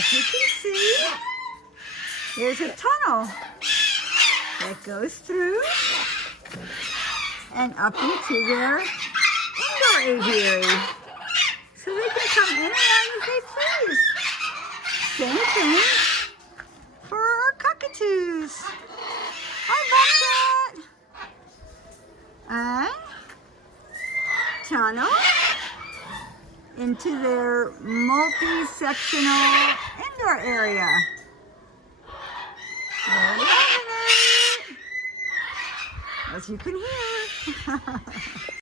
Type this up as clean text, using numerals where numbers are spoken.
As you can see, there's a tunnel that goes through and up into their indoor aviary. So they can come in and out as they please. Same thing for our cockatoos. Hi, Bobcat. And tunnel into their multi-sectional indoor area. They're loving it, as you can hear.